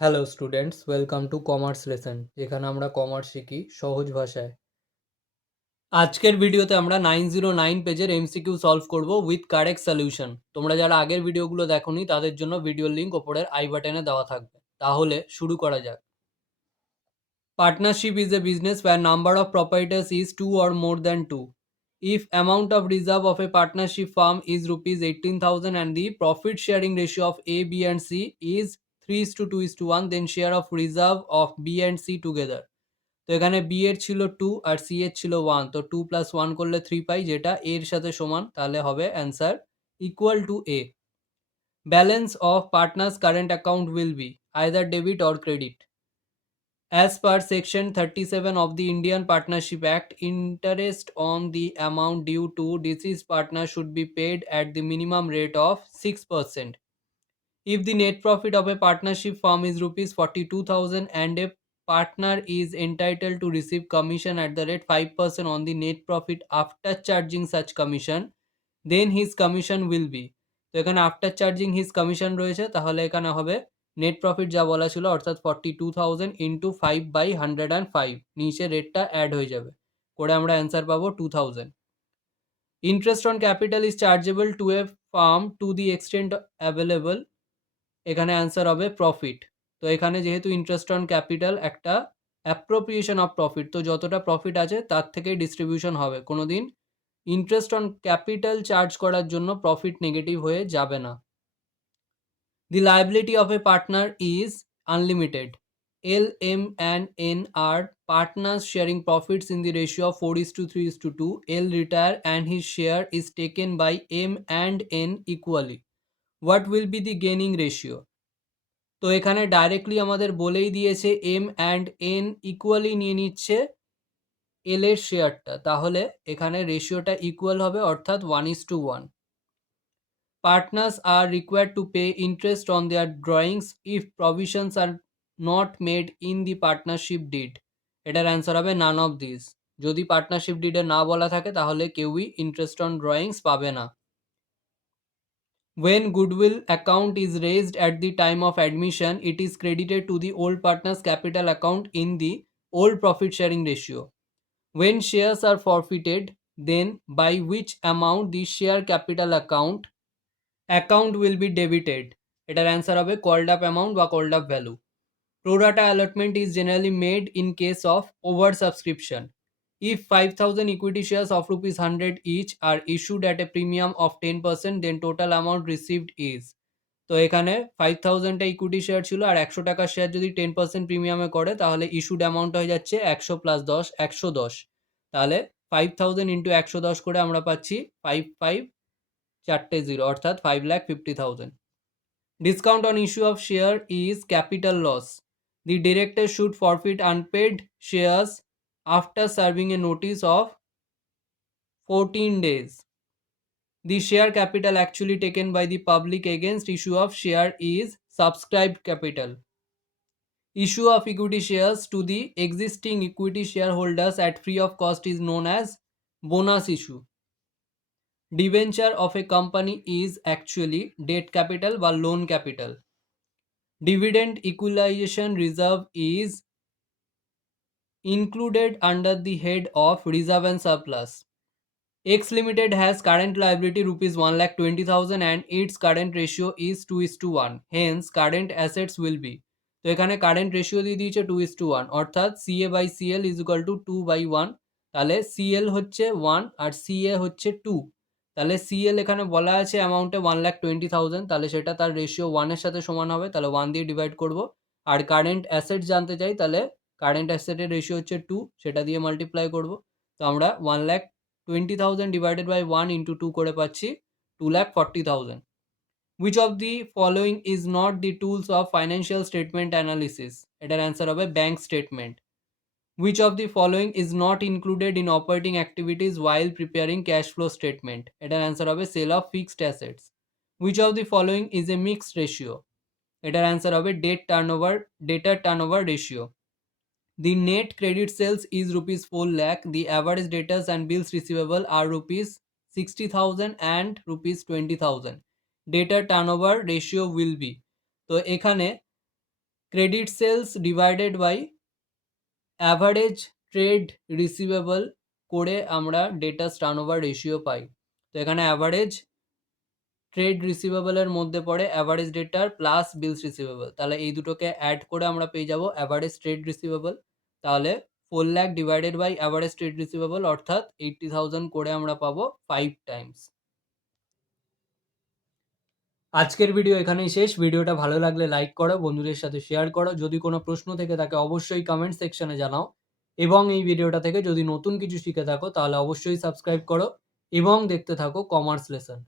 Hello students welcome to commerce lesson যেখানে আমরা commerce শিখি সহজ ভাষায়। আজকের ভিডিওতে আমরা নাইন জিরো নাইন পেজের এমসিকিউ সলভ করব উইথ কারেক্ট সলিউশন তোমরা যারা আগের ভিডিওগুলো দেখোনি তাদের জন্য ভিডিওর লিঙ্ক ওপরের আই বাটনে দেওয়া থাকবে। তাহলে শুরু করা যাক। Partnership is a business where number of proprietors is two or more than two If amount of reserve of a partnership firm is rupees 18,000 and the profit sharing ratio of A, B and C is three is to two is to one then share of reserve of B and C together তো এখানে B এর ছিল two আর C এর ছিল one তো two plus one করলে three পাই, যেটা এর সাথে সমান, তাহলে হবে answer equal to a balance of partners current account will be either debit or credit as per section thirty seven of the Indian partnership act interest on the amount due to deceased partner should be paid at the minimum rate of six percent If the net profit of a partnership firm is rupees 42,000 and a partner is entitled to receive commission at the rate 5% on the net profit after charging such commission, then his commission will be. তো এখানে after charging his commission রয়েছে তাহলে এখানে হবে net profit যা বলা ছিল অর্থাৎ forty two thousand into five by hundred and five নিচে রেটটা অ্যাড হয়ে যাবে করে আমরা অ্যান্সার পাবো two thousand interest on capital is chargeable to a firm to the extent available এখানে অ্যান্সার হবে প্রফিট তো এখানে যেহেতু ইন্টারেস্ট অন ক্যাপিটাল একটা অ্যাপ্রোপ্রিয়েশন অফ প্রফিট তো যতটা প্রফিট আছে তার থেকেই ডিস্ট্রিবিউশন হবে। কোনো দিন ইন্টারেস্ট অন ক্যাপিটাল চার্জ করার জন্য প্রফিট নেগেটিভ হয়ে যাবে না। The liability of a partner is unlimited L M and N are partner sharing profits in the ratio of four is to three is to two L retire and his share is taken by M and N equally What will be the gaining ratio? তো এখানে directly আমাদের বলেই দিয়েছে M and N equally নিয়ে নিচ্ছে এল এর শেয়ারটা তাহলে এখানে রেশিওটা ইকুয়াল হবে, অর্থাৎ one is to one Partners are required to pay interest on their drawings if provisions are not made in the partnership deed. এটার অ্যান্সার হবে নান অফ দিস যদি পার্টনারশিপ ডিডে না বলা থাকে, তাহলে কেউই ইন্টারেস্ট অন ড্রয়িংস পাবে না When goodwill account is raised at the time of admission, it is credited to the old partner's capital account in the old profit sharing ratio. When shares are forfeited, then by which amount the share capital account account will be debited এটার answer হবে called up amount বা called up value pro rata allotment is generally made in case of over subscription if five thousand equity shares of rupees hundred each are issued at a premium of ten percent then total amount received is তো এখানে five থাউজেন্ডটা equity share ছিল আর একশো টাকার share যদি ten percent প্রিমিয়ামে করে, তাহলে issued amount হয়ে যাচ্ছে একশো প্লাস দশ, একশো দশ। তাহলে ফাইভ থাউজেন্ড ইন্টু একশো দশ করে আমরা পাচ্ছি ফাইভ ফাইভ চারটে জিরো অর্থাৎ five lakh fifty thousand discount on issue of share is capital loss the director should forfeit unpaid shares after serving a notice of 14 days. The share capital actually taken by the public against issue of share is subscribed capital. Issue of equity shares to the existing equity shareholders at free of cost is known as bonus issue. Debenture of a company is actually debt capital or loan capital. Dividend equalization reserve is included under the head of reserve and surplus. X limited has current liability rupees 1 lakh 20000 and its current ratio is 2 is to 1 hence, current assets will be. তো এখানে current ratio দিয়ে দিয়েছে two is to one অর্থাৎ CA by CL is equal to two by one তাহলে CL হচ্ছে one আর CA হচ্ছে two তাহলে সিএল এখানে বলা আছে অ্যামাউন্টে ওয়ান লাখ টোয়েন্টি থাউজেন্ড তাহলে সেটা তার রেশিও ওয়ানের সাথে সমান হবে। তাহলে ওয়ান দিয়ে ডিভাইড করব। আর কারেন্ট অ্যাসেট জানতে চাই, তাহলে কারেন্ট অ্যাসেটের রেশিও হচ্ছে টু সেটা দিয়ে মাল্টিপ্লাই করব। তো আমরা one lakh twenty thousand divided by one into two করে পাচ্ছি two lakh forty thousand which of the following is not the tools of financial statement analysis এটার অ্যান্সার হবে bank statement which of the following is not included in operating activities while preparing cash flow statement এটার answer হবে sale of fixed assets which of the following is a mixed ratio এটার answer হবে debt turnover debtor turnover ratio the net credit sales is rupees 4 lakh. The average debtors and bills receivable are rupees 60000 and rupees 20000 ডেটার turnover ratio will be তো এখানে credit sales divided by average trade receivable করে আমরা ডেটাস turnover ratio পাই। তো এখানে average trade রিসিভেবলের মধ্যে পড়ে average ডেটার প্লাস বিলস রিসিভেবল তাহলে এই দুটোকে অ্যাড করে আমরা পেয়ে যাব অ্যাভারেজ ট্রেড রিসিভেবল তাহলে four lakh divided by average trade receivable অর্থাৎ এইটটি থাউজেন্ড করে আমরা পাবো ফাইভ টাইমস আজকের ভিডিও এখানেই শেষ। ভিডিওটা ভালো লাগলে লাইক করো, বন্ধুদের সাথে শেয়ার করো। যদি কোনো প্রশ্ন থেকে থাকে, অবশ্যই কমেন্ট সেকশনে জানাও। এবং এই ভিডিওটা থেকে যদি নতুন কিছু শিখে থাকো, তাহলে অবশ্যই সাবস্ক্রাইব করো। এবং দেখতে থাকো কমার্স লেসন